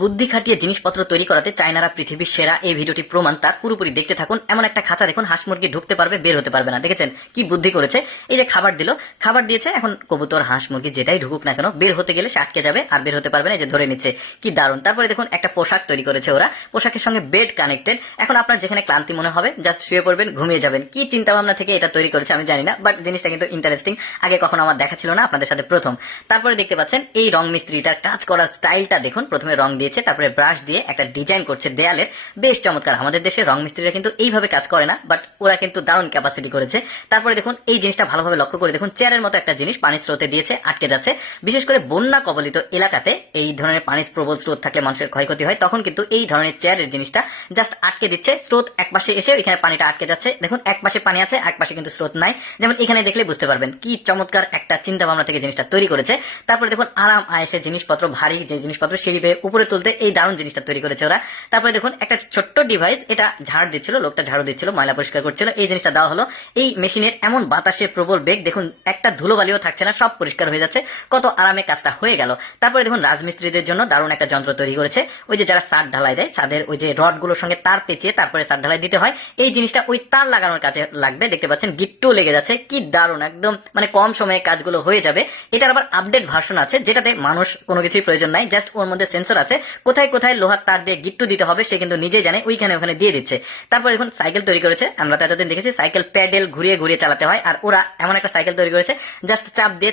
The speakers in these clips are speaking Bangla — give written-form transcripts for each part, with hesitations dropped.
বুদ্ধি খাটিয়ে জিনিসপত্র তৈরি করাতে চায়নারা পৃথিবীর সেরা। এই ভিডিওটি প্রমাণ তার। পুরোপুরি দেখতে থাকুন। এমন একটা খাঁচা দেখুন, হাঁস মুরগি ঢুকতে পারবে, বের হতে পারবে না। দেখেছেন কি বুদ্ধি করেছে? এই যে খাবার দিল, খাবার দিয়েছে, এখন কবুতর হাঁস মুরগি যেটাই ঢুকুক না কেন বের হতে গেলে সে আটকে যাবে আর বের হতে পারবে না। এই যে ধরে নিচ্ছে, কি দারুণ। তারপরে দেখুন একটা পোশাক তৈরি করেছে ওরা, পোশাকের সঙ্গে বেড কানেক্টেড। এখন আপনার যেখানে ক্লান্তি মনে হবে জাস্ট শুয়ে পড়বেন, ঘুমিয়ে যাবেন। কি চিন্তা ভাবনা থেকে এটা তৈরি করেছে আমি জানি না, বাট জিনিসটা কিন্তু ইন্টারেস্টিং। আগে কখনো আমার দেখা ছিল না, আপনাদের সাথে প্রথম। তারপরে দেখতে পাচ্ছেন এই রং মিস্ত্রিটার কাজ করার স্টাইলটা দেখুন। প্রথমে রং দিয়েছে, তারপরে ব্রাশ দিয়ে একটা ডিজাইন করছে দেয়ালের, বেশ চমৎকার। আমাদের দেশের রং মিস্ত্রিরা কিন্তু এইভাবে কাজ করে না, বাট ওরা কিন্তু দারুণ ক্যাপাসিটি করেছে। তারপরে দেখুন এই জিনিসটা ভালোভাবে লক্ষ্য করে দেখুন, চেয়ারের মতো একটা জিনিস পানির স্রোতে দিয়েছে, আটকে যাচ্ছে। বিশেষ করে বন্যা কবলিত এলাকাতে এই ধরনের পানির প্রবল স্রোত থাকলে মানুষের ক্ষয়ক্ষতি হয়, তখন কিন্তু এই ধরনের চেয়ারের জিনিসটা জাস্ট আটকে দিচ্ছে। স্রোত একপাশে এসে এখানে পানিটা আটকে যাচ্ছে। দেখুন এক পাশে পানি আছে, এক পাশে কিন্তু স্রোত নাই। যেমন এখানে দেখলে বুঝতে পারবেন কি চমৎকার একটা চিন্তা ভাবনা থেকে জিনিসটা তৈরি করেছে। তারপরে দেখুন আরাম আয়েসের জিনিসপত্র, ভারী যে জিনিসপত্র সিঁড়ি বেয়ে উপরে তুলতে এই দারুণ জিনিসটা তৈরি করেছে ওরা। তারপরে দেখুন একটা ছোট্ট ডিভাইস, এটা ঝাড় দিচ্ছিল, লোকটা ঝাড়ু দিচ্ছিল, ময়লা পরিষ্কার করছিল। এই জিনিসটা দেওয়া হলো। এই মেশিনের এমন বাতাসে প্রবল বেগ, দেখুন একটা ধুলোবালিও থাকছে না, সব পরিষ্কার হয়ে যাচ্ছে। কত আরামে কাজটা হয়ে গেল। তারপরে দেখুন রাজমিস্ত্রিদের জন্য দারুণ একটা যন্ত্র তৈরি করেছে। ওই যে যারা ছাদ ঢালাই দেয়, ছাদের ওই যে রড গুলোর সঙ্গে তার পেঁচিয়ে তারপরে ছাদ ঢালাই দিতে হয়, এই জিনিসটা ওই তার লাগানোর কাজে লাগবে। দেখতে পাচ্ছেন গিট্টু লেগে যাচ্ছে, কি দারুণ। একদম মানে কম সময়ে কাজগুলো হয়ে যাবে। এটার আবার আপডেট ভার্সন আছে, যেটাতে মানুষ কোনো কিছুই প্রয়োজন নাই, জাস্ট ওর মধ্যে সেন্সর আছে। কোথায় কোথায় লোহার তার দিয়ে গিট্টু দিতে হবে সে কিন্তু নিজেই জানে, ওইখানে ওখানে দিয়ে দিচ্ছে। তারপরে দেখুন সাইকেল তৈরি করেছে। আমরা তো এতদিন দেখেছি সাইকেল প্যাডেল ঘুরিয়ে ঘুরিয়ে চালাতে হয়, আর ওরা এমন একটা সাইকেল তৈরি করেছে জাস্ট চাপ দিয়ে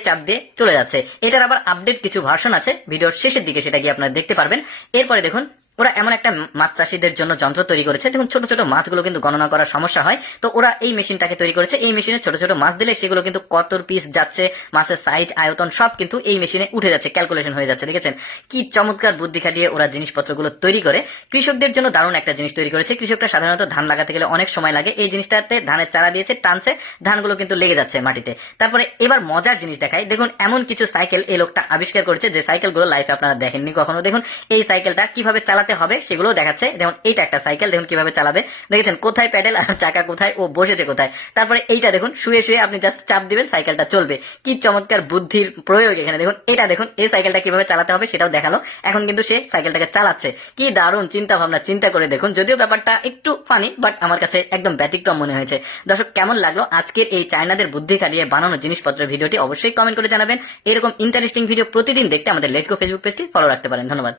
চলে যাচ্ছে। এটার আবার আপডেট কিছু ভার্সন আছে, ভিডিওর শেষের দিকে সেটা গিয়ে আপনারা দেখতে পারবেন। এরপরে দেখুন ওরা এমন একটা মাছ চাষীদের জন্য যন্ত্র তৈরি করেছে। দেখুন ছোট ছোট মাছগুলো কিন্তু গণনা করার সমস্যা হয়, তো ওরা এই মেশিনটাকে তৈরি করেছে। এই মেশিনে ছোট ছোট মাছ দিলে সেগুলো কিন্তু কত পিস যাচ্ছে, মাছের সাইজ আয়তন সব কিন্তু এই মেশিনে উঠে যাচ্ছে, ক্যালকুলেশন হয়ে যাচ্ছে। দেখেছেন কি চমৎকার বুদ্ধি খাটিয়ে ওরা জিনিসপত্রগুলো তৈরি করে। কৃষকদের জন্য দারুণ একটা জিনিস তৈরি করেছে। কৃষকরা সাধারণত ধান লাগাতে গেলে অনেক সময় লাগে, এই জিনিসটাতে ধানের চারা দিয়েছে, টানছে, ধানগুলো কিন্তু লেগে যাচ্ছে মাটিতে। তারপরে এবার মজার জিনিস দেখায়, দেখুন এমন কিছু সাইকেল এই লোকটা আবিষ্কার করেছে যে সাইকেলগুলো লাইফে আপনারা দেখেননি কখনো। দেখুন এই সাইকেলটা কিভাবে চালাতে হবে সেগুলো দেখাচ্ছে। যেমন এইটা একটা সাইকেল, দেখুন কিভাবে চালাবে। দেখেছেন কোথায় প্যাডেল আর চাকা কোথায়, ও বসেছে কোথায়। তারপরে এইটা দেখুন শুয়ে শুয়ে আপনি জাস্ট চাপ দিবেন, সাইকেলটা চলবে। কি চমৎকার বুদ্ধির প্রয়োগ এখানে। দেখুন এটা দেখুন, এই সাইকেলটা কিভাবে চালাতে হবে সেটাও দেখালো। এখন কিন্তু সে সাইকেলটাকে চালাচ্ছে। কি দারুণ চিন্তা ভাবনা, চিন্তা করে দেখুন। যদিও ব্যাপারটা একটু ফানি, বাট আমার কাছে একদম ব্যতিক্রম মনে হয়েছে। দর্শক কেমন লাগলো আজকের এই চায়নাদের বুদ্ধি খাটিয়ে বানানো জিনিসপত্রের ভিডিওটি? অবশ্যই কমেন্ট করে জানাবেন। এরকম ইন্টারেস্টিং ভিডিও প্রতিদিন দেখতে আমাদের লেটস গো ফেসবুক পেজটি ফলো রাখতে পারেন। ধন্যবাদ।